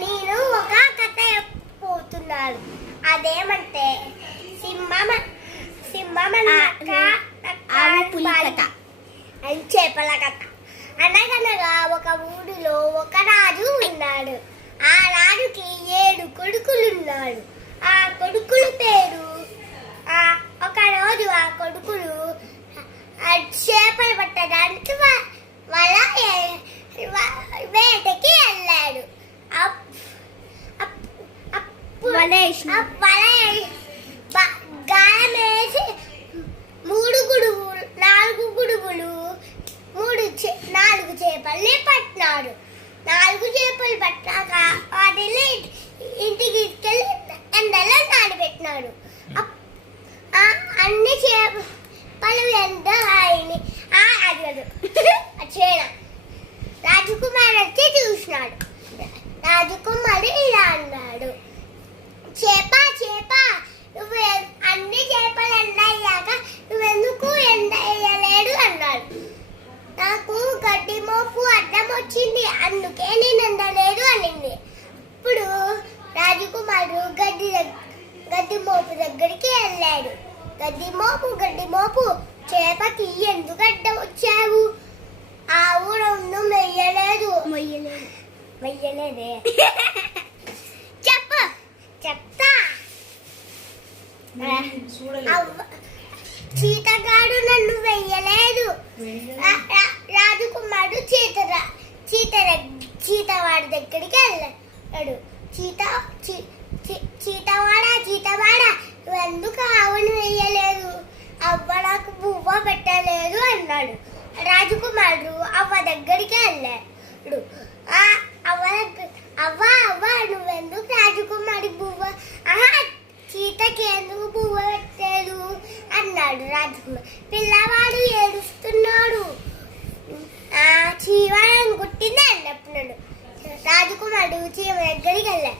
నేను ఒక కథ పోతున్నాను అదేమంటే సింహం సింహం అన్నాక ఆవు పులి కథ. అని చేపల కథ. అనగనగా ఒక ఊరిలో ఒక రాజు ఉన్నాడు. ఆ రాజుకి ఏడు కొడుకులు ఉన్నాడు ఆ కొడుకుల పేరు ఆ ఒక రోజు ఆ కొడుకులు ఆ చేపలు పట్టడానికి వ- వల ఏ- వ- వేటకి వెళ్ళాడు అప్- అప్- అప్పుడు- వల వేసిన. ఆ వల గాయం వేసి మూడు గుడుగులు నాలుగు గుడుగులు మూడు చే- నాలుగు చేపల్ని పట్టినాడు. నాలుగు చేపలు పట్టాక వాటిని ఇంటికి తీసుకెళ్ళి ఎండలో నానబెట్టినాడు. అప్- ఆ అన్ని చేపలు ఎంత ఆయన అడిగాడు కాదు చేయడం రాజకుమార్ వచ్చి చూసినాడు. రాజకుమార్ ఇలా అన్నాడు చేప చేప నువ్వు ఎ- అన్ని చేపలు ఎండ అయ్యాక నువ్వెందుకు ఎండ వేయలేడు అన్నాడు నాకు గడ్డి మోపు అడ్డం వచ్చింది. అందుకే నేను ఎండలేదు అనింది. ఇప్పుడు రాజకుమారుడు గడ్డి గడ్డి మోపు దగ్గరికి వెళ్ళాడు. గడ్డి మోపు గడ్డి మోపు చేపకి ఎందుకు అడ్డం వచ్చావు? ఆవు రెండు మెయ్యలేదు మొయ్యలేదు వెయ్యలేదే. చెప్పు చెప్తా. చీతగాడు నన్ను వెయ్యలేదు. రాజకుమారుడు చీత చీత చీతవాడి దగ్గరికి వెళ్ళాడు. చీత చీ- చీ- చీతవాడా ఎందుకు ఆవును వెయ్యలేదు అవ్వ నాకు బువ్వ పెట్టలేదు అన్నాడు. రాజకుమారుడు అవ్వ దగ్గరికి వెళ్ళాడు. ఆ అవ్వ అవ్వ అవ్వ నువ్వెందుకు రాజకుమారి బువ్వ? ఆహా చీతకి ఎందుకు బువ్వ పెట్టలేదు? అన్నాడు రాజకుమార్. పిల్లవాడు ఏడుస్తూ రాజకుమారుడు చీమ దగ్గరికి